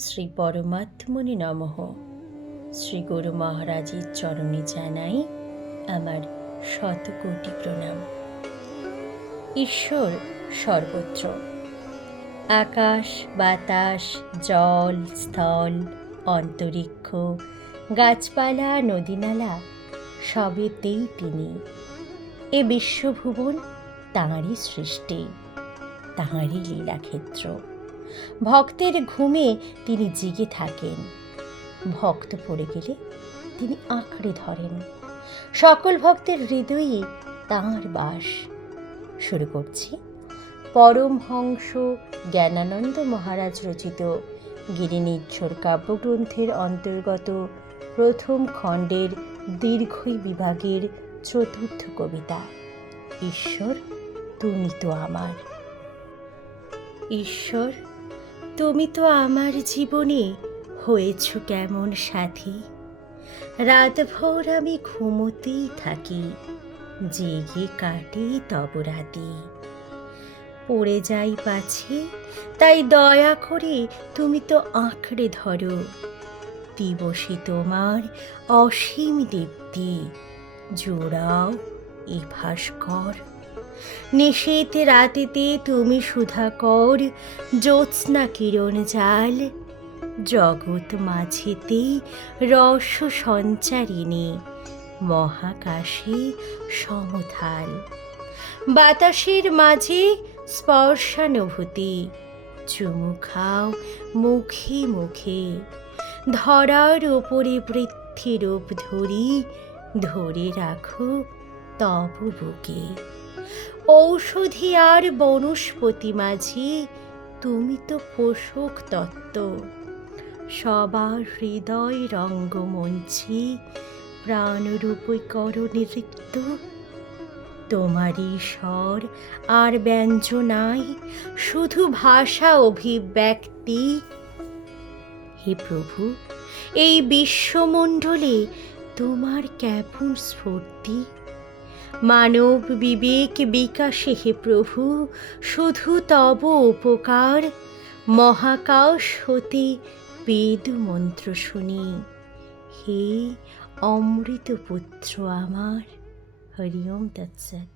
শ্রী পরমাত্মনে নমঃ। শ্রী গুরু মহারাজের চরণে জানাই আমার শতকোটি প্রণাম। ঈশ্বর সর্বত্র, আকাশ বাতাস জল স্থল অন্তরিক্ষ গাছপালা নদীনালা সবেতেই তিনি। এ বিশ্বভুবন তাঁরই সৃষ্টি, তাঁরই লীলাক্ষেত্র। ভক্তের ঘুমে তিনি জেগে থাকেন, ভক্ত পড়ে গেলে তিনি আঁকড়ে ধরেন। সকল ভক্তের হৃদয়ে তাঁর বাস। শুরু করছি পরমহংস জ্ঞানানন্দ মহারাজ রচিত গিরিনির্ঝর কাব্যগ্রন্থের অন্তর্গত প্রথম খণ্ডের দীর্ঘই বিভাগের চতুর্থ কবিতা, ঈশ্বর তুমি তো আমার। ঈশ্বর তুমি তো আমার জীবনে হয়েছ কেমন সাথী, রাতভর আমি ঘুমোতেই থাকি, জেগে কাটে তব রাতে। পড়ে যাই পাছে তাই দয়া করে তুমি তো আঁকড়ে ধরো, দিবসে তোমার অসীম দীপ্তি জোড়াও এ ভাস্কর। নিশীথ রাতেতে তুমি সুধাকর জ্যোৎস্না কিরণ জাল, জগৎ মাঝেতে রস সঞ্চারিণী মহাকাশে সমথাল। বাতাসের মাঝে স্পর্শানুভূতি চুমু খাও মুখে মুখে, ধরার ওপরে বৃদ্ধিরূপ ধরি ধরে রাখো তব বুকে। ঔষধি আর বনস্পতি মাঝে তুমি তো পোষক তত্ত্ব, সবার হৃদয় রঙ্গমঞ্চে প্রাণরূপে করো নৃত্য। তোমারই স্বর আর ব্যঞ্জনায় শুধু ভাষা অভিব্যক্তি। হে প্রভু, এই বিশ্বমণ্ডলে তোমার কেমন স্ফূর্তি। মানব বিবেক বিকাশে হে প্রভু শুধু তব উপকার। মহাকাশ হতে বেদ মন্ত্র শুনি, হে অমৃত পুত্র আমার। হরি ওম তৎসৎ।